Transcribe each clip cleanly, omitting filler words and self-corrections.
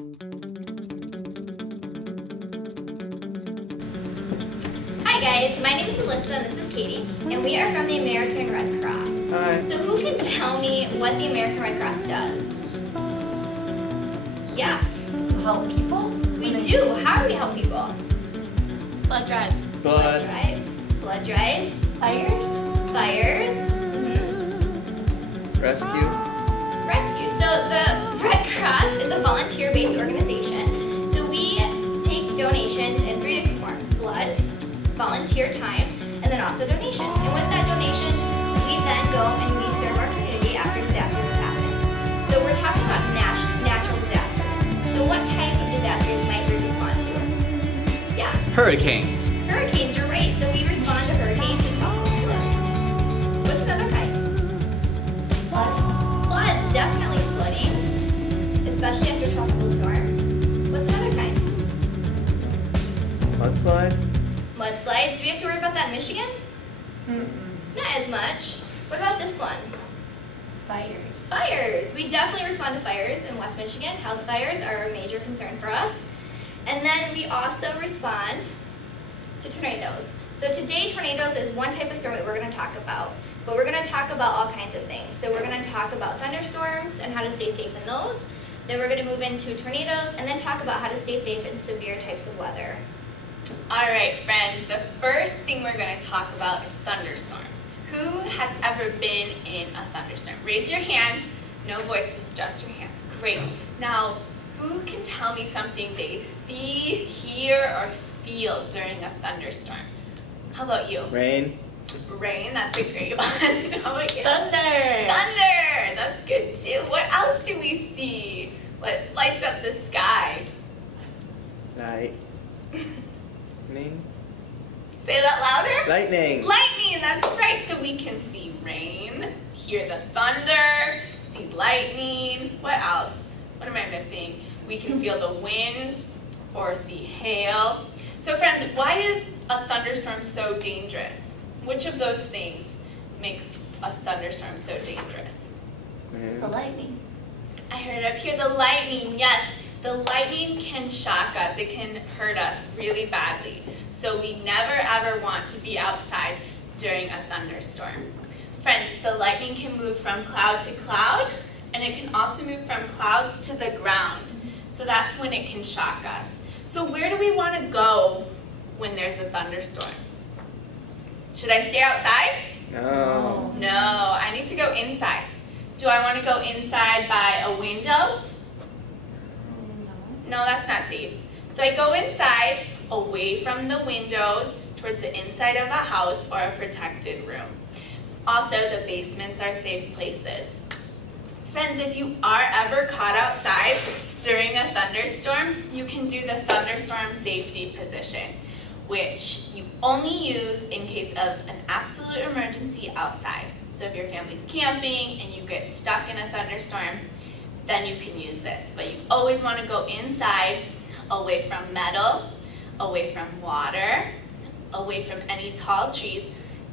Hi guys, my name is Alyssa and this is Katie, and we are from the American Red Cross. Hi. So who can tell me what the American Red Cross does? Yeah. Help people? We do. How do we help people? Blood drives. Blood drives. Blood drives. Fires? Fires. Rescue. Rescue. So the Red Cross is a volunteer-based organization. So we take donations in 3 different forms: blood, volunteer time, and then also donations. And with that donations, we then go and we serve our community after disasters have happened. So we're talking about natural disasters. So what type of disasters might we respond to? Yeah. Hurricanes. Hurricanes, you're right. So we respond to hurricanes and tropical storms. What's another kind? Floods, definitely flooding, especially after tropical storms. What's another kind? Mudslide. Mudslides. Do we have to worry about that in Michigan? Not as much. What about this one? Fires. Fires. We definitely respond to fires in West Michigan. House fires are a major concern for us. And then we also respond to tornadoes. So today, tornadoes is one type of storm that we're going to talk about. But we're going to talk about all kinds of things. So we're going to talk about thunderstorms and how to stay safe in those. Then we're going to move into tornadoes and then talk about how to stay safe in severe types of weather. All right, friends, the first thing we're going to talk about is thunderstorms. Who has ever been in a thunderstorm? Raise your hand. No voices, just your hands. Great. Now, who can tell me something they see, hear, or feel during a thunderstorm? How about you? Rain. Rain, that's a great one. How about you? Thunder. Thunder, that's good too. What else do we see? What lights up the sky? Lightning. Say that louder. Lightning. Lightning, that's right. So we can see rain, hear the thunder, see lightning. What else? What am I missing? We can feel the wind or see hail. So friends, why is a thunderstorm so dangerous? Which of those things makes a thunderstorm so dangerous? The lightning. I heard it up here, the lightning. Yes, the lightning can shock us. It can hurt us really badly. So we never ever want to be outside during a thunderstorm. Friends, the lightning can move from cloud to cloud, and it can also move from clouds to the ground. So that's when it can shock us. So where do we want to go when there's a thunderstorm? Should I stay outside? No. No, I need to go inside. Do I want to go inside by a window? No, that's not safe. So I go inside, away from the windows, towards the inside of a house or a protected room. Also, the basements are safe places. Friends, if you are ever caught outside during a thunderstorm, you can do the thunderstorm safety position, which you only use in case of an absolute emergency outside. So if your family's camping and you get stuck in a thunderstorm, then you can use this. But you always want to go inside, away from metal, away from water, away from any tall trees,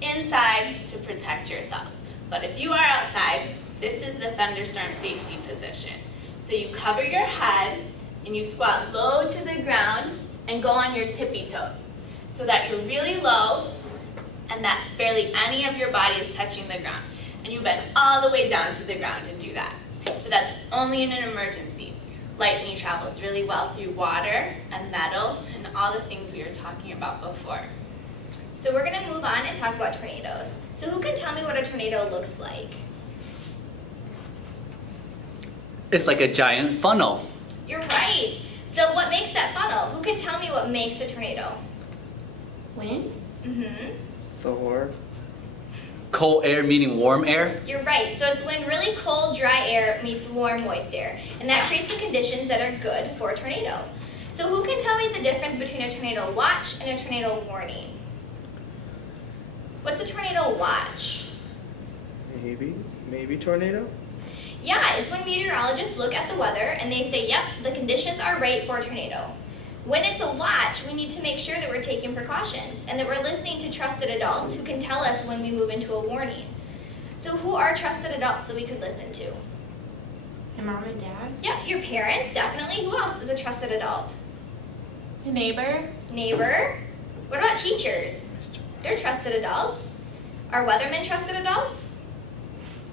inside to protect yourselves. But if you are outside, this is the thunderstorm safety position. So you cover your head and you squat low to the ground and go on your tippy toes so that you're really low and that barely any of your body is touching the ground. And you bend all the way down to the ground and do that. But that's only in an emergency. Lightning travels really well through water and metal and all the things we were talking about before. So we're going to move on and talk about tornadoes. So who can tell me what a tornado looks like? It's like a giant funnel. You're right. So what makes that funnel? Who can tell me what makes a tornado? Wind. Thor. Cold air meaning warm air. You're right. So it's when really cold, dry air meets warm, moist air. And that creates the conditions that are good for a tornado. So who can tell me the difference between a tornado watch and a tornado warning? What's a tornado watch? Maybe tornado? Yeah, it's when meteorologists look at the weather and they say, yep, the conditions are right for a tornado. When it's a watch, we need to make sure that we're taking precautions and that we're listening to trusted adults who can tell us when we move into a warning. So who are trusted adults that we could listen to? Your mom and dad? Yep, your parents, definitely. Who else is a trusted adult? Your neighbor? Neighbor. What about teachers? They're trusted adults. Are weathermen trusted adults?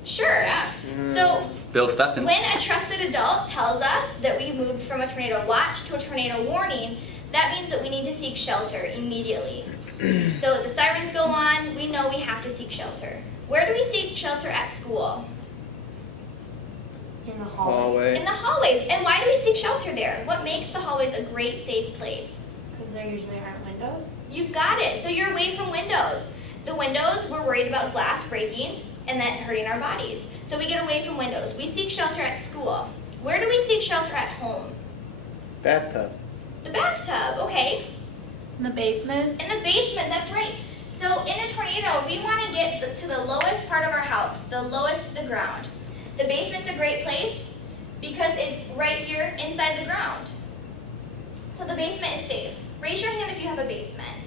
Sure. Yeah. So Bill Steffens. when a trusted adult tells us that we moved from a tornado watch to a tornado warning, that means that we need to seek shelter immediately. So the sirens go on, we know we have to seek shelter. Where do we seek shelter at school? In the hallway. Hallway. In the hallways. And why do we seek shelter there? What makes the hallways a great safe place? Because there usually aren't windows. You've got it. So you're away from windows. The windows, we're worried about glass breaking and then hurting our bodies. So we get away from windows. We seek shelter at school. Where do we seek shelter at home? Bathtub. The bathtub, okay. In the basement. In the basement, that's right. So in a tornado, we want to get to the lowest part of our house, the lowest to the ground. The basement's a great place because it's right here inside the ground. So the basement is safe. Raise your hand if you have a basement.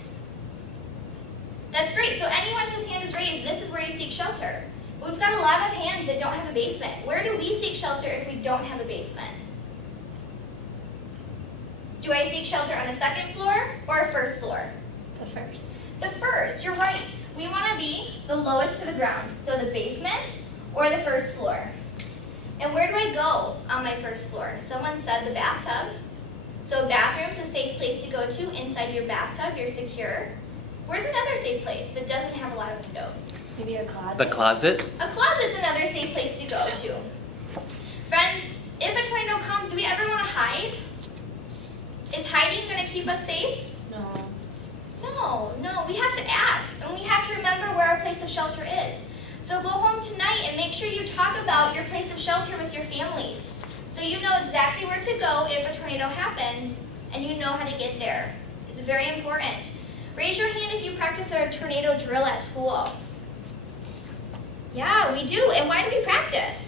That's great. So anyone whose hand is raised, this is where you seek shelter. We've got a lot of hands that don't have a basement. Where do we seek shelter if we don't have a basement? Do I seek shelter on a second floor or a first floor? The first. The first, you're right. We want to be the lowest to the ground. So the basement or the first floor. And where do I go on my first floor? Someone said the bathtub. So bathroom's a safe place to go to. Inside your bathtub, you're secure. Where's another safe place that doesn't have a lot of windows? Maybe a closet. The closet. A closet's another safe place to go to. Friends, if a tornado comes, do we ever want to hide? Is hiding going to keep us safe? No. No, we have to act, and we have to remember where our place of shelter is. So go home tonight and make sure you talk about your place of shelter with your families, so you know exactly where to go if a tornado happens, and you know how to get there. It's very important. Raise your hand if you practice a tornado drill at school. Yeah, we do, and why do we practice?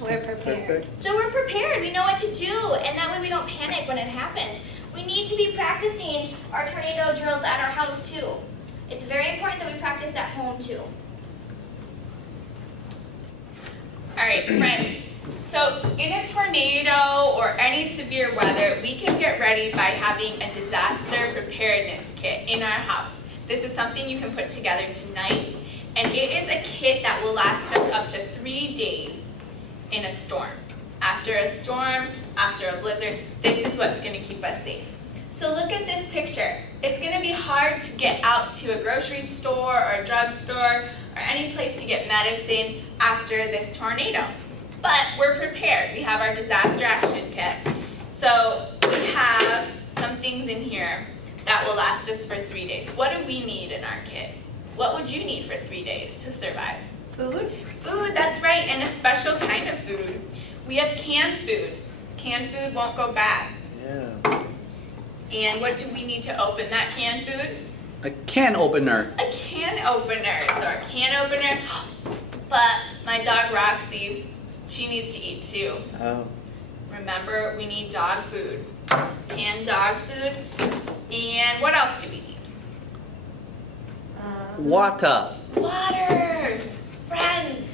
We're prepared. So we're prepared, we know what to do, and that way we don't panic when it happens. We need to be practicing our tornado drills at our house too. It's very important that we practice at home too. All right, friends. So in a tornado or any severe weather, we can get ready by having a disaster preparedness kit in our house. This is something you can put together tonight, and it is a kit that will last us up to 3 days in a storm. After a storm, after a blizzard, this is what's going to keep us safe. So look at this picture. It's going to be hard to get out to a grocery store or a drugstore or any place to get medicine after this tornado. But we're prepared. We have our disaster action kit. So we have some things in here that will last us for 3 days. What do we need in our kit? What would you need for 3 days to survive? Food? Food, that's right, and a special kind of food. We have canned food. Canned food won't go bad. Yeah. And what do we need to open that canned food? A can opener. A can opener. So our can opener, but my dog Roxy, she needs to eat too. Oh. Remember, we need dog food. Canned dog food. And what else do we need? Water. Water! Friends,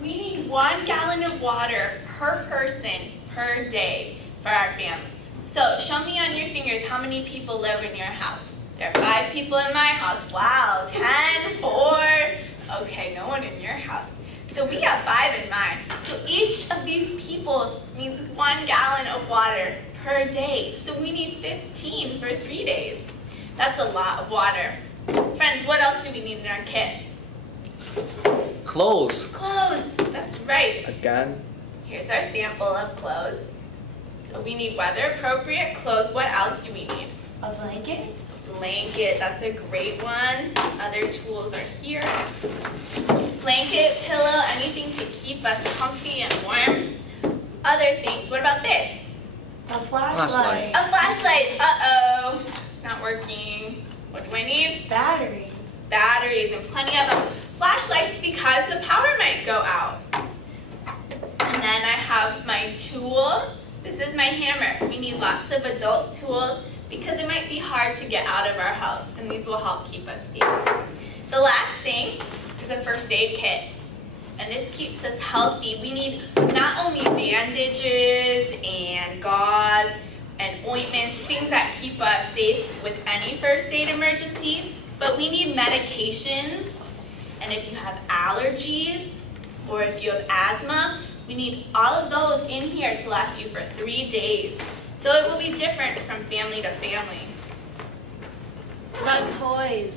we need 1 gallon of water per person per day for our family. So show me on your fingers how many people live in your house. There are 5 people in my house. Wow, 10, 4. Okay, no one in your house. So we have 5 in mine. So each of these people needs 1 gallon of water per day. So we need 15 for 3 days. That's a lot of water. Friends, what else do we need in our kit? Clothes. Clothes, that's right. A gun. Here's our sample of clothes. So we need weather-appropriate clothes. What else do we need? A blanket? Blanket, that's a great one. Other tools are here. Blanket, pillow, anything to keep us comfy and warm. Other things, what about this? A flashlight. A flashlight, uh-oh. It's not working. What do I need? Batteries. Batteries, and plenty of them. Flashlights because the power might go out. And then I have my tool. This is my hammer. We need lots of adult tools because it might be hard to get out of our house, and these will help keep us safe. The last thing is a first aid kit. and this keeps us healthy. We need not only bandages and gauze and ointments, things that keep us safe with any first aid emergency, but we need medications, and if you have allergies or if you have asthma, we need all of those in here to last you for 3 days. So it will be different from family to family. About toys.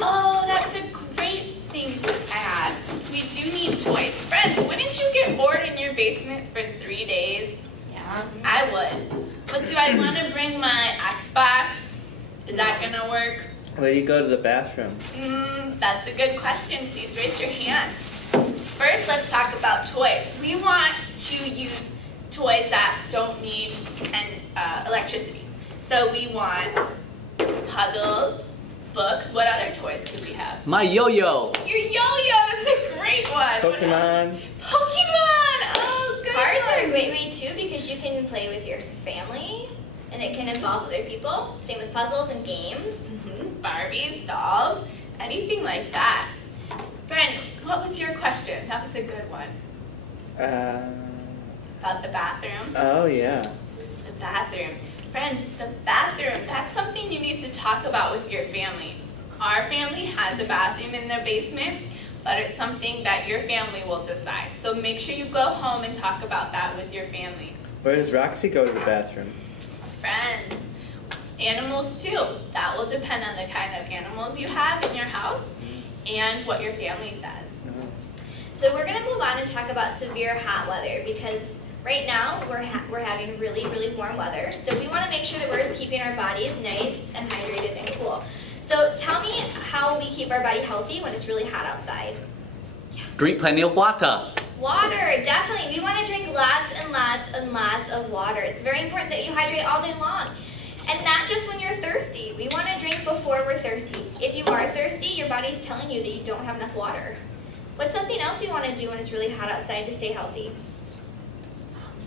Oh, that's a great thing to add. We do need toys. Friends, wouldn't you get bored in your basement for 3 days? Yeah. I would. But do I want to bring my Xbox? Is that going to work? Where do you go to the bathroom? That's a good question. Please raise your hand. First, let's talk about toys. We want to use toys that don't need electricity. So we want puzzles, books. What other toys could we have? My yo-yo. Your yo-yo, that's a great one. What else? Pokemon. Pokemon, oh good Cards are a one. great way too because you can play with your family and it can involve other people. Same with puzzles and games. Barbies, dolls, anything like that. Friend, what was your question? That was a good one. About the bathroom. Oh yeah. The bathroom. Friends, the bathroom, that's something you need to talk about with your family. Our family has a bathroom in their basement, but it's something that your family will decide. So make sure you go home and talk about that with your family. Where does Roxy go to the bathroom? Friends, animals too. That will depend on the kind of animals you have in your house and what your family says. So we're going to move on and talk about severe hot weather because right now we're having really, really warm weather. So we want to make sure that we're keeping our bodies nice and hydrated and cool. So tell me how we keep our body healthy when it's really hot outside. Drink plenty of water. Water, definitely. We want to drink lots and lots and lots of water. It's very important that you hydrate all day long. And not just when you're thirsty. We want to drink before we're thirsty. If you are thirsty, your body's telling you that you don't have enough water. What's something else we want to do when it's really hot outside to stay healthy?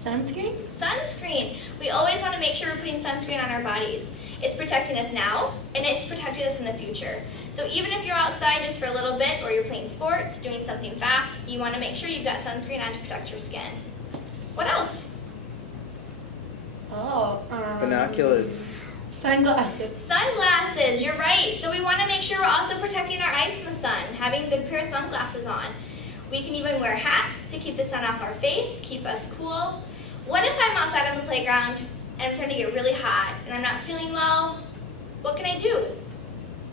Sunscreen? Sunscreen. We always want to make sure we're putting sunscreen on our bodies. It's protecting us now, and it's protecting us in the future. So even if you're outside just for a little bit, or you're playing sports, doing something fast, you want to make sure you've got sunscreen on to protect your skin. What else? Oh. Binoculars. Sunglasses. Sunglasses, you're right. So we want to make sure we're also protecting our eyes from the sun, having a good pair of sunglasses on. We can even wear hats to keep the sun off our face, keep us cool. What if I'm outside on the playground and I'm starting to get really hot and I'm not feeling well? What can I do?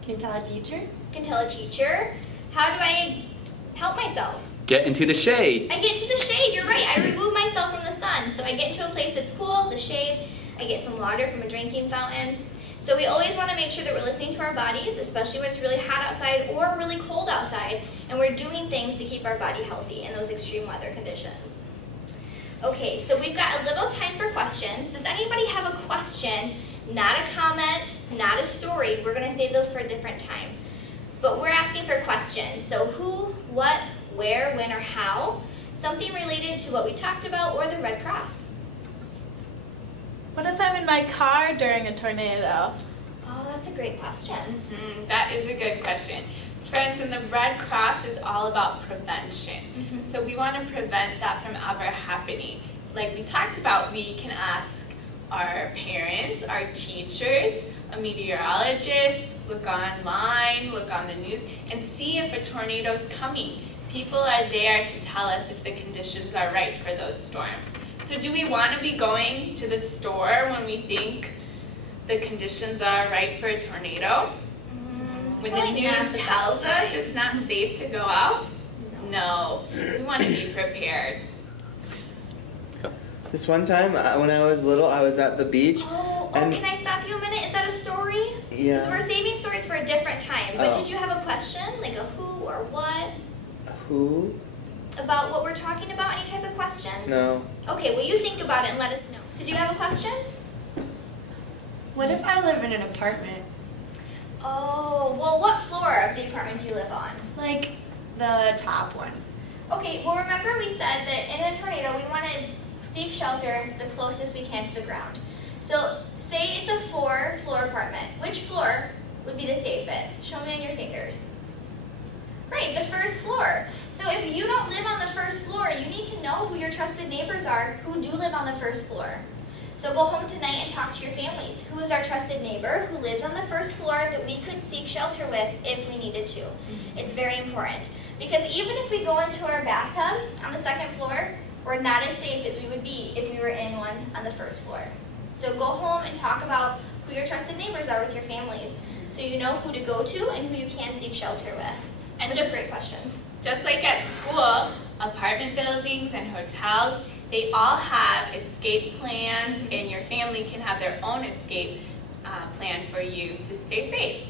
Can you tell a teacher? Can tell a teacher. How do I help myself? Get into the shade. I get to the shade, you're right. I remove myself from the sun. So I get into a place that's cool, the shade. I get some water from a drinking fountain. So we always want to make sure that we're listening to our bodies, especially when it's really hot outside or really cold outside, and we're doing things to keep our body healthy in those extreme weather conditions. Okay, so we've got a little time for questions. Does anybody have a question? Not a comment, not a story. We're going to save those for a different time. But we're asking for questions. So who, what, where, when, or how. Something related to what we talked about or the Red Cross. What if I'm in my car during a tornado? Oh, that's a great question. That is a good question. Friends, and the Red Cross is all about prevention. So we want to prevent that from ever happening. Like we talked about, we can ask our parents, our teachers, a meteorologist, look online, look on the news, and see if a tornado is coming. People are there to tell us if the conditions are right for those storms. So do we want to be going to the store when we think the conditions are right for a tornado? When the Probably not news the tells best us time. it's not safe to go out? No. We want to be prepared. This one time when I was little, I was at the beach. Oh, and can I stop you a minute? Is that a story? Yeah. Because we're saving stories for a different time. But Oh. did you have a question? Like a who or what? Who? About what we're talking about? Any type of question? No. Okay, well you think about it and let us know. Did you have a question? What if I live in an apartment? Oh, well what floor of the apartment do you live on? Like the top one. Okay, well remember we said that in a tornado we want to seek shelter the closest we can to the ground. So say it's a 4-floor apartment. Which floor would be the safest? Show me on your fingers. Right, the first floor. So if you don't live on the first floor, you need to know who your trusted neighbors are who do live on the first floor. So go home tonight and talk to your families. Who is our trusted neighbor who lives on the first floor that we could seek shelter with if we needed to? It's very important. Because even if we go into our bathtub on the second floor, we're not as safe as we would be if we were in one on the first floor. So go home and talk about who your trusted neighbors are with your families, so you know who to go to and who you can seek shelter with. And just a great question. Just like at school, apartment buildings and hotels, they all have escape plans, and your family can have their own escape plan for you to stay safe.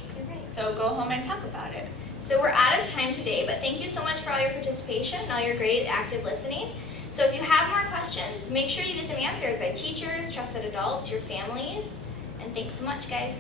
So go home and talk about it. So we're out of time today, but thank you so much for all your participation and all your great active listening. So if you have more questions, make sure you get them answered by teachers, trusted adults, your families, and thanks so much, guys.